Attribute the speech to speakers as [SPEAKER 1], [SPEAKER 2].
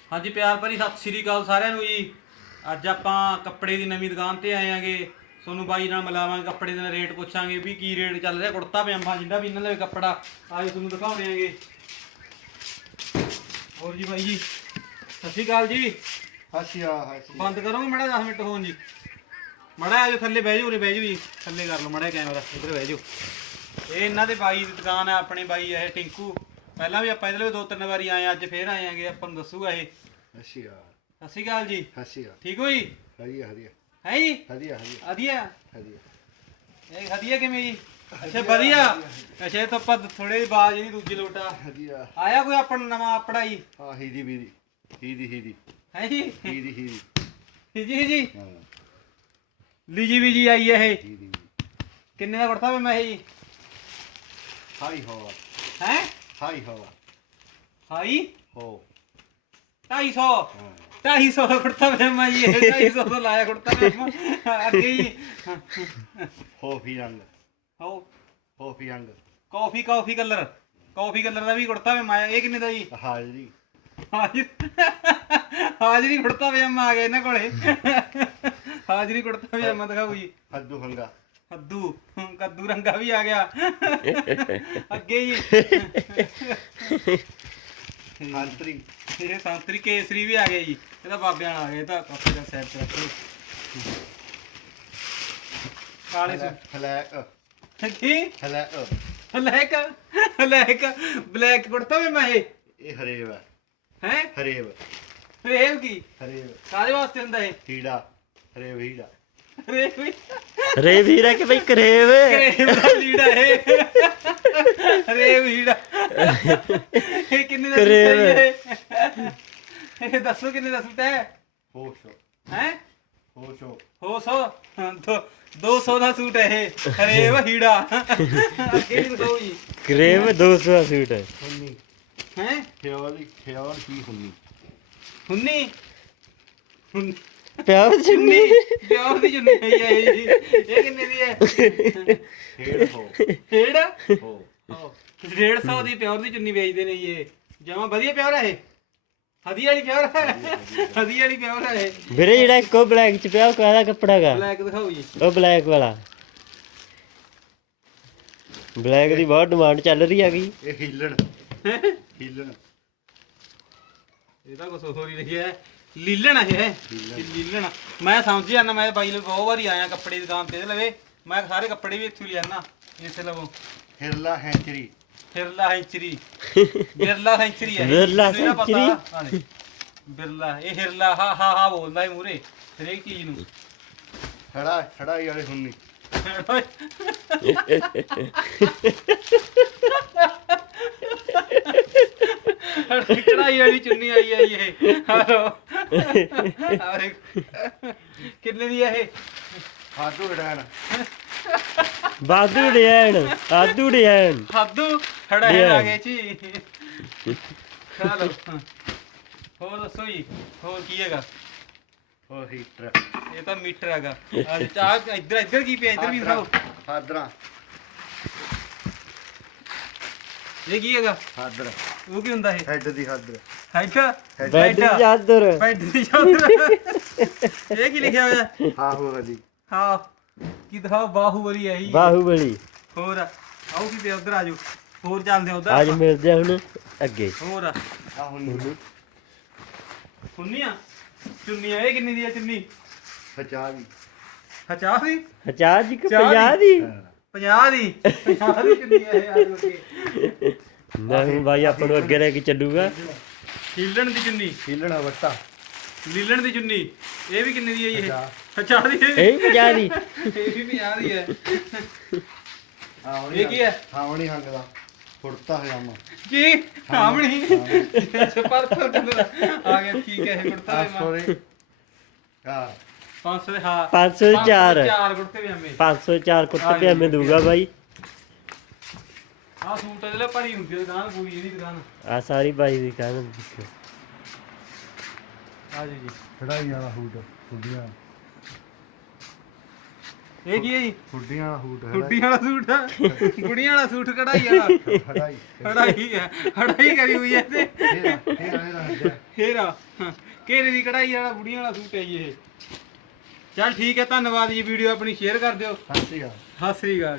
[SPEAKER 1] ਹਾਂਜੀ ਪਿਆਰ ਭਰੀ ਸਤਿ ਸ਼੍ਰੀ ਅਕਾਲ ਸਾਰਿਆਂ ਨੂੰ ਜੀ। ਅੱਜ ਆਪਾਂ ਕੱਪੜੇ ਦੀ ਨਵੀਂ ਦੁਕਾਨ ਤੇ ਆਏ ਆਂਗੇ। ਤੁਹਾਨੂੰ ਬਾਈ ਨਾਲ ਮਿਲਾਵਾਂਗੇ, ਕੱਪੜੇ ਦਾ ਰੇਟ ਪੁੱਛਾਂਗੇ ਵੀ ਕੀ ਰੇਟ ਚੱਲ ਰਿਹਾ ਕੁੜਤਾ ਪਜਾਮਾ ਜਿੰਦਾ ਵੀ ਇਹਨਾਂ ਦਾ ਕੱਪੜਾ ਆਜੋ ਤੁਹਾਨੂੰ ਦਿਖਾਉਂਦੇ ਆਂਗੇ। ਹੋਰ ਜੀ ਬਾਈ ਜੀ ਸਤਿ ਸ਼੍ਰੀ ਅਕਾਲ ਜੀ। ਬੰਦ ਕਰੋਗੇ ਮਾੜਾ 10 ਮਿੰਟ ਹੋਣ ਜੀ। ਮਾੜਾ ਆਜੋ ਥੱਲੇ ਬਹਿ ਜਾਓ, ਉਰੇ ਬਹਿ ਜਾਓ ਜੀ, ਥੱਲੇ ਕਰ ਲਓ ਮਾੜਾ ਕੈਮਰਾ, ਇੱਧਰ ਬਹਿ ਜਾਓ। ਇਹ ਇਹਨਾਂ ਦੇ ਬਾਈ ਦੀ ਦੁਕਾਨ ਹੈ, ਆਪਣੇ ਬਾਈ ਇਹ ਟਿੰਕੂ। ਪਹਿਲਾਂ ਵੀ ਆਪਾਂ ਇਹਦੇ 2-3 ਵਾਰੀ ਆਏ, ਅੱਜ ਫੇਰ ਆਏ ਆਂਗੇ। ਆਪਾਂ ਨੂੰ ਦੱਸੂਗਾ ਇਹ।
[SPEAKER 2] ਸਤਿ
[SPEAKER 1] ਸ਼੍ਰੀ ਅਕਾਲ ਜੀ। ਠੀਕ ਹੋ ਜੀ?
[SPEAKER 2] ਵਧੀਆ
[SPEAKER 1] ਹੈ ਜੀ ਵਧੀਆ। ਇਹ ਵਧੀਆ ਕਿਵੇਂ ਜੀ? ਅੱਛਾ ਵਧੀਆ। ਅੱਛਾ ਤਾਂ ਆਪਾਂ ਥੋੜੇ ਬਾਅਦ ਜਿਹੜੀ ਦੂਜੀ ਲੋਟਾ ਆਇਆ ਕੋਈ ਆਪਣਾ ਨਵਾਂ ਆਪੜਾ ਜੀ।
[SPEAKER 2] ਹਾਂ ਹੀਦੀ
[SPEAKER 1] ਹੈ ਜੀ
[SPEAKER 2] ਜੀ
[SPEAKER 1] ਲੀਜੀ ਵੀ ਜੀ ਆਈ ਹੈ। ਇਹ ਕਿੰਨੇ ਦਾ ਕੁੜਤਾ ਵੇ ਮੈਂ ਇਹ ਜੀ?
[SPEAKER 2] ਹਾਈ ਹੋ
[SPEAKER 1] ਹੈ
[SPEAKER 2] ਹਾਈ ਹੋ
[SPEAKER 1] ਹਾਈ
[SPEAKER 2] ਹੋ
[SPEAKER 1] 250 250 ਦਾ ਕੁੜਤਾ ਪਜਾਮਾ ਜੀ। 250 ਦਾ ਲਾਇਆ ਕੁੜਤਾ ਪਜਾਮਾ ਅੱਗੇ ਜੀ।
[SPEAKER 2] ਹੋਫੀ ਰੰਗ
[SPEAKER 1] ਹੋ
[SPEAKER 2] ਹੋਫੀ ਰੰਗ
[SPEAKER 1] ਕਾਫੀ ਕਲਰ ਦਾ ਵੀ ਕੁੜਤਾ ਪਜਾਮਾ। ਇਹ ਕਿੰਨੇ ਦਾ ਜੀ?
[SPEAKER 2] ਹਾਜ਼ਰੀ
[SPEAKER 1] ਕੁੜਤਾ ਪਜਾਮਾ ਆ ਗਿਆ ਇਹਨਾਂ ਕੋਲੇ। ਹਾਜ਼ਰੀ ਕੁੜਤਾ ਪਜਾਮਾ ਦਿਖਾਓ ਜੀ। ਕੱਦੂ ਰੰਗਾ ਵੀ ਆ ਗਿਆ ਅੱਗੇ ਜੀ।
[SPEAKER 2] ਸੰਤਰੀ
[SPEAKER 1] ਇਹ ਸੰਤਰੀ ਕੇਸਰੀ ਵੀ ਆ ਗਿਆ ਜੀ। ਇਹਦਾ ਬਾਬਿਆਂ ਨਾਲ ਆ ਗਿਆ। ਇਹ ਤਾਂ ਕਾਫੀ ਦਾ ਸਾਈਡ ਤੇ ਰੱਖੋ। ਕਾਲੇ ਬਲੈਕ ਕੁੜਤਾ ਵੀ ਮੈਂ
[SPEAKER 2] ਇਹ ਹਰੇਵ
[SPEAKER 1] ਹੈ।
[SPEAKER 2] ਹਰੇਵ
[SPEAKER 1] ਕੀ ਕਾਹਦੇ ਵਾਸਤੇ ਹੁੰਦਾ ਇਹ?
[SPEAKER 2] ਹੀੜਾ ਹਰੇਵ ਹੀੜਾ
[SPEAKER 3] ਰੇਵ ਹੀਰਾ ਕਿ ਬਈ ਕਰੇਵ
[SPEAKER 1] ਦਾ ਲੀੜਾ ਇਹ। ਰੇਵ ਹੀੜਾ ਇਹ ਕਿੰਨੇ ਦਾ ਸੂਟ ਹੈ? ਇਹ ਦੱਸੋ ਕਿੰਨੇ ਦਾ ਸੂਟ ਹੈ? ਹੈ 200 ਦਾ ਸੂਟ ਹੈ ਇਹ। ਰੇਵ ਹੀੜਾ ਅੱਗੇ ਨਹੀਂ ਦਿਖਾਓ ਜੀ।
[SPEAKER 3] ਕਰੇਵ 200 ਦਾ ਸੂਟ ਹੈ।
[SPEAKER 1] ਹੈ
[SPEAKER 2] ਖਿਆਲ ਕੀ
[SPEAKER 1] ਹੁੰਨੀ
[SPEAKER 3] ਪਿਆਰ ਚੁੰਨੀ
[SPEAKER 1] ਪਿਓਰ ਦੀ ਚੁੰਨੀ ਹੈ ਇਹ। ਇਹ ਕਿੰਨੇ ਦੀ ਹੈ? 150 ਦੀ ਪਿਓਰ ਦੀ ਚੁੰਨੀ ਵੇਚਦੇ ਨੇ ਜੀ। ਇਹ ਜਮਾ ਵਧੀਆ ਪਿਓਰ ਹੈ। ਇਹ ਹਦੀ ਵਾਲੀ ਪਿਓਰ ਹੈ ਇਹ।
[SPEAKER 3] ਵੀਰੇ ਜਿਹੜਾ ਇੱਕੋ ਬਲੈਕ ਚ ਪਿਆ ਉਹ ਕਾਹਦਾ ਕੱਪੜਾ ਗਾ?
[SPEAKER 1] ਬਲੈਕ ਦਿਖਾਓ ਜੀ।
[SPEAKER 3] ਉਹ ਬਲੈਕ ਵਾਲਾ। ਬਲੈਕ ਦੀ ਬਹੁਤ ਡਿਮਾਂਡ ਚੱਲ ਰਹੀ ਹੈਗੀ।
[SPEAKER 2] ਇਹ ਹੀਲਣ
[SPEAKER 1] ਇਹ ਤਾਂ ਕੁਛ ਹੋਰ ਹੀ ਰਹੀ ਹੈ। ਲੀਲਣ ਹੈ ਲੀਲਣ। ਮੈਂ ਸਮਝ ਜਾਂਦਾ, ਮੈਂ ਬਾਈ ਲਈ ਬਹੁਤ ਵਾਰੀ ਆਇਆ ਕੱਪੜੇ ਦੀ ਦੁਕਾਨ ਤੇ ਇਹਦੇ ਲਵੇ। ਮੈਂ ਸਾਰੇ ਕੱਪੜੇ ਵੀ ਇੱਥੋਂ ਲਿਆਣਾ ਇਸੇ ਲਵੋ।
[SPEAKER 2] ਹਿਰਲਾ ਹੈਂਚਰੀ
[SPEAKER 1] ਬਿਰਲਾ ਹੈਂਚਰੀ ਹੈ। ਬਿਰਲਾ ਇਹ ਹਿਰਲਾ ਹਾ ਬੋਲਦਾ ਹੈ ਮੂਰੇ ਹਰੇਕ ਚੀਜ਼ ਨੂੰ।
[SPEAKER 2] ਖੜਾਈ ਵਾਲੇ ਹੁੰਨੀ
[SPEAKER 1] ਕੜਾਈ ਵਾਲੀ ਚੁੰਨੀ ਆਈ ਹੈ ਇਹ। ਕਿੰਨੇ ਦੀ ਹੈ ਇਹ?
[SPEAKER 2] ਹਾਦੂ ਹੜਾਣ
[SPEAKER 3] ਬਾਦੂ ਡਿਆਣ ਆਦੂ ਡਿਆਣ
[SPEAKER 1] ਹਾਦੂ ਹੜਾਣ ਆ ਗਏ ਜੀ। ਚਲੋ ਹੋਰ ਦੱਸੋ ਜੀ, ਹੋਰ ਕੀ ਹੈਗਾ?
[SPEAKER 2] ਹੋਰ ਹੀਟਰ
[SPEAKER 1] ਇਹ ਤਾਂ ਮੀਟਰ ਹੈਗਾ। ਚਾਹ ਇੱਧਰ ਕੀ ਪਿਆ? ਇੱਧਰ ਵੀ ਦਿਖਾਓ।
[SPEAKER 2] ਹਾਦਰਾ
[SPEAKER 1] ਇਹ ਕੀ ਹੈਗਾ?
[SPEAKER 2] ਹਾਦਰ
[SPEAKER 1] ਉਹ ਕੀ ਹੁੰਦਾ? ਇਹ
[SPEAKER 2] ਹੈਡ ਦੀ ਹਾਦਰ
[SPEAKER 3] ਬੈਡ ਦੀ ਚਾਦਰ।
[SPEAKER 1] ਇਹ ਕੀ ਲਿਖਿਆ ਹੋਇਆ?
[SPEAKER 2] ਬਾਹੂਬਲੀ
[SPEAKER 1] ਹਾਂ ਕੀ ਦਿਖਾਓ? ਬਾਹੂਬਲੀ ਹੈ ਜੀ।
[SPEAKER 3] ਬਾਹੂਬਲੀ।
[SPEAKER 1] ਹੋਰ ਆਓ ਕੀ ਪਿਆ? ਉਧਰ ਆਜੋ, ਹੋਰ ਚੱਲਦੇ ਆ ਉਧਰ।
[SPEAKER 3] ਅੱਜ ਮਿਲਦੇ ਹੁਣ ਅੱਗੇ।
[SPEAKER 1] ਹੋਰ
[SPEAKER 2] ਆ ਹੁੰਨੀ
[SPEAKER 1] ਹੁੰਨੀਆਂ ਚੁੰਨੀਆਂ। ਇਹ ਕਿੰਨੀ ਦੀ ਹੈ ਚੁੰਨੀ?
[SPEAKER 2] 50 ਦੀ
[SPEAKER 1] 50 ਦੀ?
[SPEAKER 3] 50 ਦੀ ਕਿ 50 ਦੀ?
[SPEAKER 1] 50 ਦੀ ਚੁੰਨੀ ਹੈ ਇਹ। ਆਜੋ ਅੱਗੇ।
[SPEAKER 3] ਨਹੀਂ ਬਾਈ ਆਪਾਂ ਨੂੰ ਅੱਗੇ ਲੈ ਕੇ ਚੱਲੂਗਾ।
[SPEAKER 1] ਹੀਲਣ ਦੀ ਚੁੰਨੀ,
[SPEAKER 2] ਹੀਲਣਾ ਵੱਟਾ
[SPEAKER 1] ਲੀਲਣ ਦੀ ਚੁੰਨੀ। ਇਹ ਵੀ ਕਿੰਨੇ ਦੀ ਹੈ ਇਹ? 50 ਦੀ।
[SPEAKER 3] ਇਹ 50 ਦੀ।
[SPEAKER 1] ਇਹ ਵੀ 50 ਦੀ ਹੈ।
[SPEAKER 2] ਇਹ
[SPEAKER 1] ਕੀ ਹੈ?
[SPEAKER 2] ਹਾਵਣੀ ਹੰਗ ਦਾ ਕੁੜਤਾ ਹਜਾਮਾ।
[SPEAKER 1] ਕੀ ਹਾਮਣੀ? ਪਰਪਲ ਕਲਰ ਆ ਗਿਆ। ਠੀਕ ਹੈ ਇਹ ਕੁੜਤਾ ਪਜਾਮਾ। 500 ਦੇ। ਹਾਂ
[SPEAKER 3] 504
[SPEAKER 1] ਕੁੜਤੇ ਪਜਾਮੇ।
[SPEAKER 3] 504 ਕੁੜਤੇ ਪਜਾਮੇ ਦੂਗਾ ਬਾਈ।
[SPEAKER 1] ਆਹ ਸੂਟ ਇਹਦੇ ਲਈ ਭਰੀ ਹੁੰਦੀ ਹੈ ਦੁਕਾਨ ਪੂਰੀ। ਇਹਦੀ ਦੁਕਾਨ
[SPEAKER 3] ਆ ਸਾਰੀ ਬਾਈ ਦੀ ਕਹਿਣ ਦੇਖਿਓ।
[SPEAKER 1] ਆ ਜੀ
[SPEAKER 2] ਖੜਾਈ ਵਾਲਾ ਹੂਟ ਹੁੰਦੀਆਂ।
[SPEAKER 1] ਇਹ ਕੀ ਹੈ ਜੀ?
[SPEAKER 2] ਹੁੱਡੀਆਂ ਵਾਲਾ ਸੂਟ ਹੈ
[SPEAKER 1] ਹੁੱਡੀ ਵਾਲਾ ਸੂਟ ਆ ਬੁੜੀਆਂ ਵਾਲਾ ਸੂਟ ਕਢਾਈ ਵਾਲਾ
[SPEAKER 2] ਹੜਾਈ
[SPEAKER 1] ਹੜਾਈ ਕਰੀ ਹੋਈ ਐ ਤੇ
[SPEAKER 2] ਇਹਦਾ
[SPEAKER 1] ਫੇਰ ਘੇਰੇ ਦੀ ਕਢਾਈ ਵਾਲਾ ਬੁੜੀਆਂ ਵਾਲਾ ਸੂਟ ਹੈ ਜੀ ਇਹ। ਚੱਲ ਠੀਕ ਹੈ, ਧੰਨਵਾਦ ਜੀ। ਵੀਡੀਓ ਆਪਣੀ ਸ਼ੇਅਰ ਕਰ ਦਿਓ।
[SPEAKER 2] ਸਤਿ ਸ਼੍ਰੀ ਅਕਾਲ।
[SPEAKER 1] ਸਤਿ ਸ੍ਰੀ ਅਕਾਲ।